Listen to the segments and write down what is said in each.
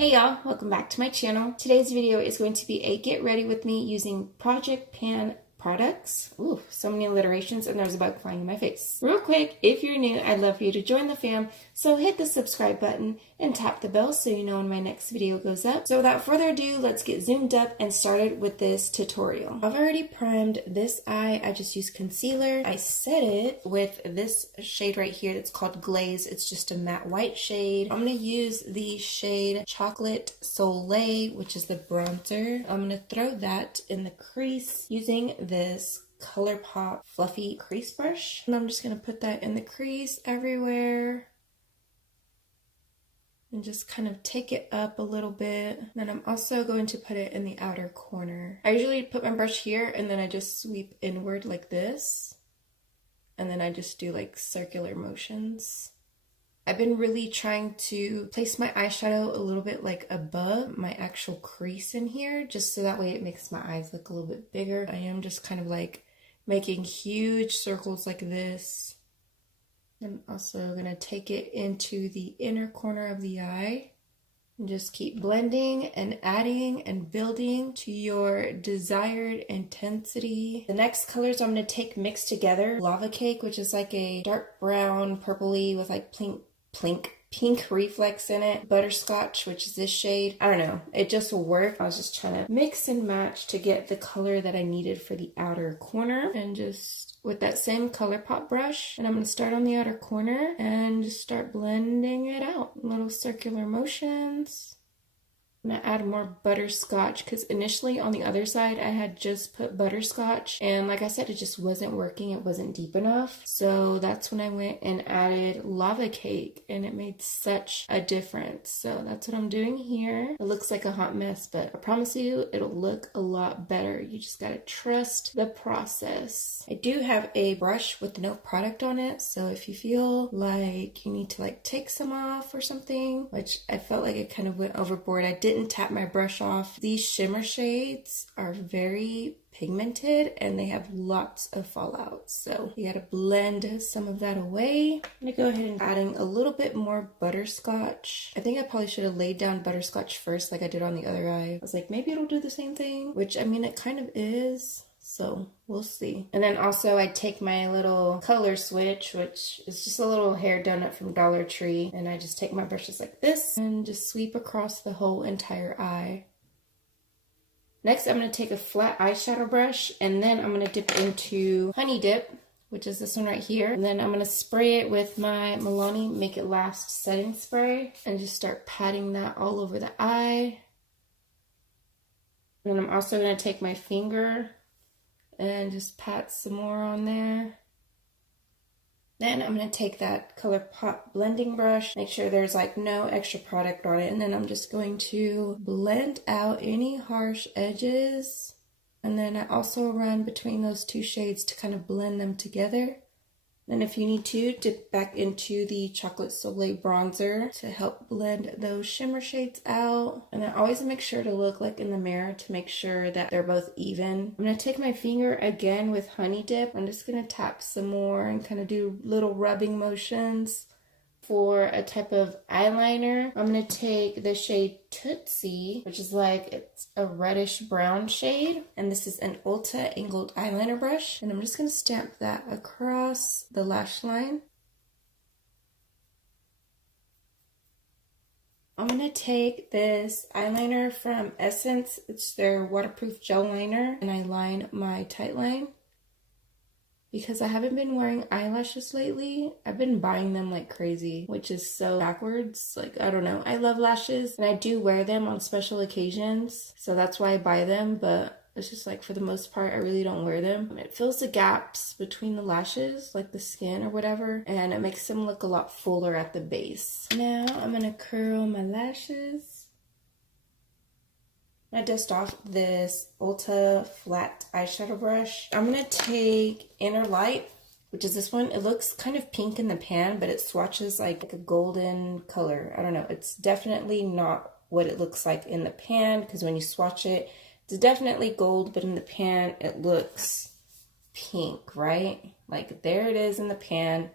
Hey y'all, welcome back to my channel. Today's video is going to be a get ready with me using Project Pan products. Ooh, so many alliterations, and there's a bug flying in my face. Real quick, if you're new, I'd love for you to join the fam, so hit the subscribe button and tap the bell so you know when my next video goes up. So without further ado, let's get zoomed up and started with this tutorial. I've already primed this eye. I just used concealer. I set it with this shade right here that's called Glaze. It's just a matte white shade. I'm going to use the shade Chocolate Soleil, which is the bronzer. I'm going to throw that in the crease using this ColourPop fluffy crease brush, and I'm just going to put that in the crease everywhere and just kind of take it up a little bit. Then I'm also going to put it in the outer corner. I usually put my brush here and then I just sweep inward like this, and then I just do like circular motions. I've been really trying to place my eyeshadow a little bit like above my actual crease in here, just so that way it makes my eyes look a little bit bigger. I am just kind of like making huge circles like this. I'm also going to take it into the inner corner of the eye and just keep blending and adding and building to your desired intensity. The next colors I'm going to take mixed together. Lava Cake, which is like a dark brown purpley with like pink reflex in it. Butterscotch, which is this shade. I don't know, it just worked. I was just trying to mix and match to get the color that I needed for the outer corner, and just with that same ColourPop brush, and I'm going to start on the outer corner and just start blending it out. Little circular motions. I'm going to add more butterscotch because initially on the other side I had just put butterscotch, and like I said, it just wasn't working. It wasn't deep enough. So that's when I went and added Lava Cake, and it made such a difference. So that's what I'm doing here. It looks like a hot mess, but I promise you it'll look a lot better. You just gotta trust the process. I do have a brush with no product on it, so if you feel like you need to like take some off or something, which I felt like it kind of went overboard, I didn't tap my brush off. These shimmer shades are very pigmented and they have lots of fallout, so you gotta blend some of that away. I'm gonna go ahead and adding a little bit more butterscotch. I think I probably should have laid down butterscotch first like I did on the other eye. I was like, maybe it'll do the same thing, which I mean it kind of is. So we'll see. And then also I take my little color switch, which is just a little hair donut from Dollar Tree, and I just take my brushes like this and just sweep across the whole entire eye. Next, I'm going to take a flat eyeshadow brush, and then I'm going to dip into Honey Dip, which is this one right here. And then I'm going to spray it with my Milani Make It Last setting spray and just start patting that all over the eye. And then I'm also going to take my finger and just pat some more on there. Then I'm going to take that ColourPop blending brush, make sure there's like no extra product on it, and then I'm just going to blend out any harsh edges. And then I also run between those two shades to kind of blend them together. Then if you need to, dip back into the Chocolate Soleil bronzer to help blend those shimmer shades out. And I always make sure to look like in the mirror to make sure that they're both even. I'm going to take my finger again with Honey Dip. I'm just going to tap some more and kind of do little rubbing motions. For a type of eyeliner, I'm going to take the shade Tootsie, which is like, it's a reddish brown shade. And this is an Ulta angled eyeliner brush. And I'm just going to stamp that across the lash line. I'm going to take this eyeliner from Essence. It's their waterproof gel liner. And I line my tight line. Because I haven't been wearing eyelashes lately, I've been buying them like crazy, which is so backwards. Like, I don't know. I love lashes and I do wear them on special occasions, so that's why I buy them, but it's just like for the most part, I really don't wear them. It fills the gaps between the lashes, like the skin or whatever, and it makes them look a lot fuller at the base. Now I'm gonna curl my lashes. I dust off this Ulta flat eyeshadow brush. I'm going to take Inner Light, which is this one. It looks kind of pink in the pan, but it swatches like a golden color. I don't know. It's definitely not what it looks like in the pan, because when you swatch it, it's definitely gold, but in the pan, it looks pink, right? Like there it is in the pan.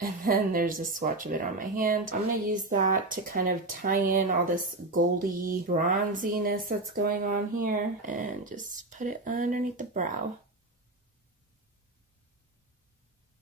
And then there's a swatch of it on my hand. I'm going to use that to kind of tie in all this goldy bronziness that's going on here. And just put it underneath the brow.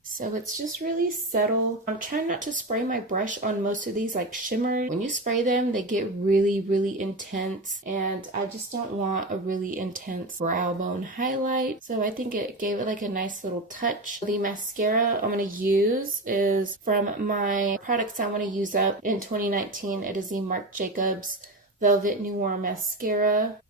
So it's just really subtle. I'm trying not to spray my brush on most of these like shimmers. When you spray them, they get really, really intense. And I just don't want a really intense brow bone highlight. So I think it gave it like a nice little touch. The mascara I'm going to use is from my products I want to use up in 2019. It is the Marc Jacobs Velvet Noir Mascara.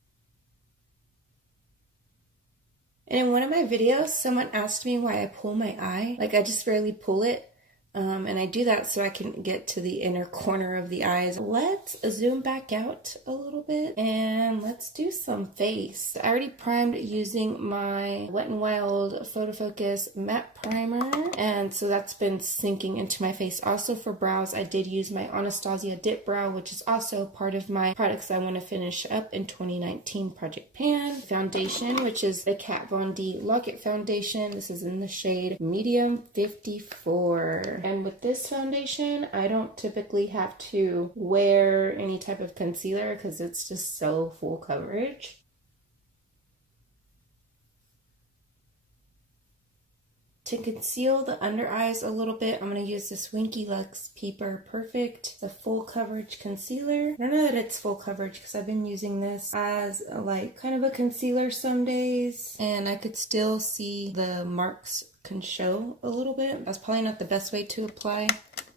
And in one of my videos, someone asked me why I pull my eye. Like, I just rarely pull it. And I do that so I can get to the inner corner of the eyes. Let's zoom back out a little bit and let's do some face. I already primed using my Wet n Wild Photo Focus matte primer. And so that's been sinking into my face. Also for brows, I did use my Anastasia Dip Brow, which is also part of my products I want to finish up in 2019 Project Pan. Foundation, which is the Kat Von D Lock-It Foundation. This is in the shade Medium 54. And with this foundation, I don't typically have to wear any type of concealer because it's just so full coverage. To conceal the under eyes a little bit, I'm going to use this Winky Lux Peeper Perfect. It's a full coverage concealer. I don't know that it's full coverage because I've been using this as like kind of a concealer some days. And I could still see the marks can show a little bit. That's probably not the best way to apply.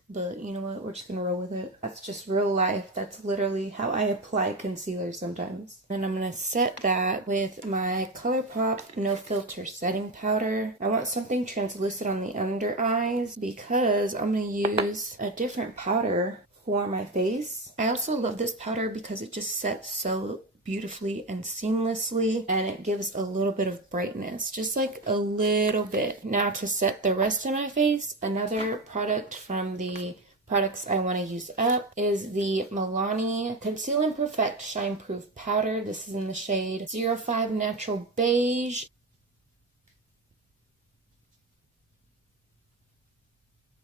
But you know what, we're just gonna roll with it. That's just real life. That's literally how I apply concealer sometimes. And I'm gonna set that with my ColourPop No Filter Setting Powder. I want something translucent on the under eyes because I'm gonna use a different powder for my face. I also love this powder because it just sets so beautifully and seamlessly, and it gives a little bit of brightness, just like a little bit. Now to set the rest of my face, another product from the products I want to use up is the Milani Conceal and Perfect Shine Proof Powder. This is in the shade 05 Natural Beige.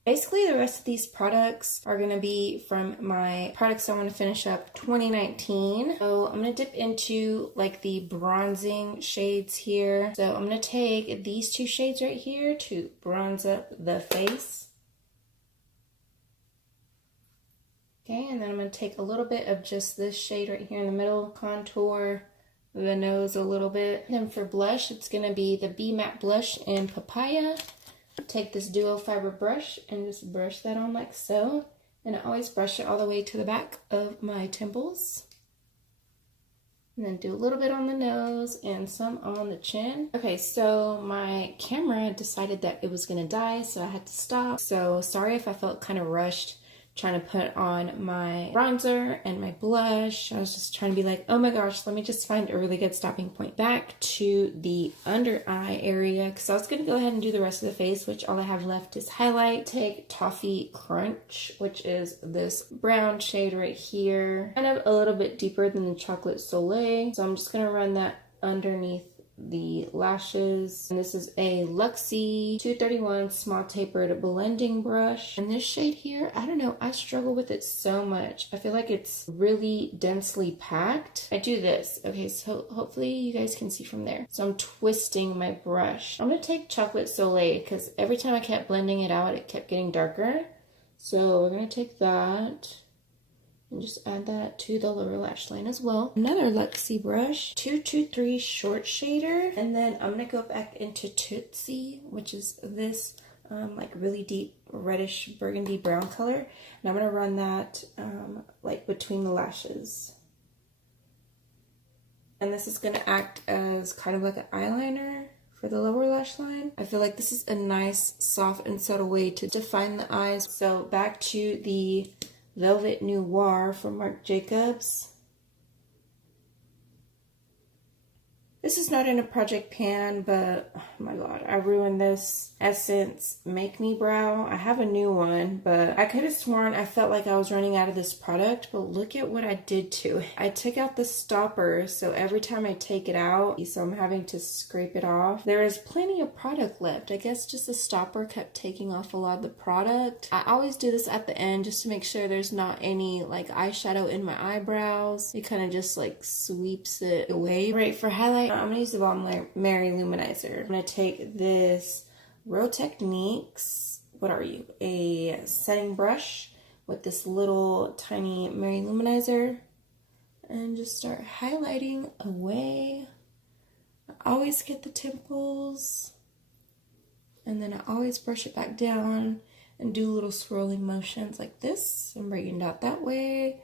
Basically, the rest of these products are going to be from my products I want to finish up 2019. So I'm going to dip into like the bronzing shades here. So I'm going to take these two shades right here to bronze up the face. Okay, and then I'm going to take a little bit of just this shade right here in the middle, contour the nose a little bit. Then for blush, it's going to be the Be Matte Blush in Papaya. Take this duo fiber brush and just brush that on like so. And I always brush it all the way to the back of my temples. And then do a little bit on the nose and some on the chin. Okay, so my camera decided that it was gonna die, so I had to stop. So sorry if I felt kind of rushed trying to put on my bronzer and my blush. I was just trying to be like, oh my gosh, let me just find a really good stopping point. Back to the under eye area, because I was going to go ahead and do the rest of the face, which all I have left is highlight. Take Toffee Crunch, which is this brown shade right here. Kind of a little bit deeper than the Chocolate Soleil. So I'm just going to run that underneath the lashes. And this is a Luxie 231 small tapered blending brush. And this shade here, I don't know, I struggle with it so much. I feel like it's really densely packed. I do this. Okay, so hopefully you guys can see from there. So I'm twisting my brush. I'm gonna take Chocolate Soleil because every time I kept blending it out, it kept getting darker. So we're gonna take that and just add that to the lower lash line as well. Another Luxie brush, 223 short shader. And then I'm gonna go back into Tootsie, which is this like really deep reddish burgundy brown color. And I'm gonna run that like between the lashes. And this is gonna act as kind of like an eyeliner for the lower lash line. I feel like this is a nice, soft and subtle way to define the eyes. So back to the Velvet Noir from Marc Jacobs. This is not in a project pan, but oh my god, I ruined this Essence Make Me Brow. I have a new one, but I could have sworn I felt like I was running out of this product, but look at what I did to it. I took out the stopper, so every time I take it out, so I'm having to scrape it off. There is plenty of product left. I guess just the stopper kept taking off a lot of the product. I always do this at the end just to make sure there's not any like eyeshadow in my eyebrows. It kind of just like sweeps it away. Right, for highlight, I'm gonna use the Ball Mary Luminizer. I'm gonna take this Real Techniques, what are you, a setting brush with this little tiny Mary Luminizer, and just start highlighting away. I always get the temples, and then I always brush it back down and do little swirling motions like this, and bring it out that way,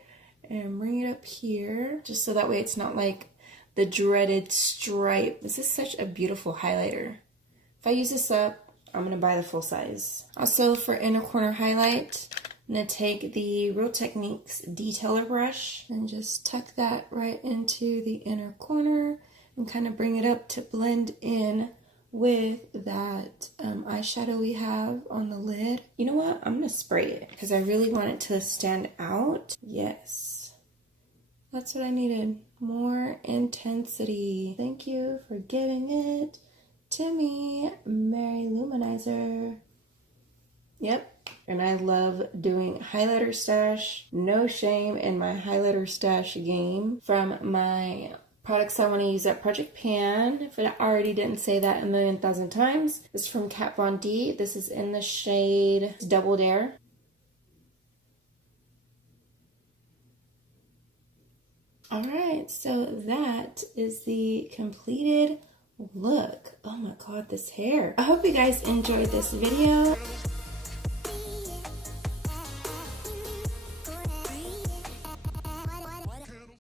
and bring it up here, just so that way it's not like the dreaded stripe. This is such a beautiful highlighter. If I use this up, I'm gonna buy the full size. Also, for inner corner highlight, I'm gonna take the Real Techniques detailer brush and just tuck that right into the inner corner and kind of bring it up to blend in with that eyeshadow we have on the lid. You know what? I'm gonna spray it because I really want it to stand out. Yes. That's what I needed. More intensity. Thank you for giving it to me, Mary Luminizer. Yep. And I love doing highlighter stash. No shame in my highlighter stash game. From my products I want to use at Project Pan, if I already didn't say that a million thousand times. This is from Kat Von D. This is in the shade Double Dare. Alright, so that is the completed look. Oh my god, this hair. I hope you guys enjoyed this video.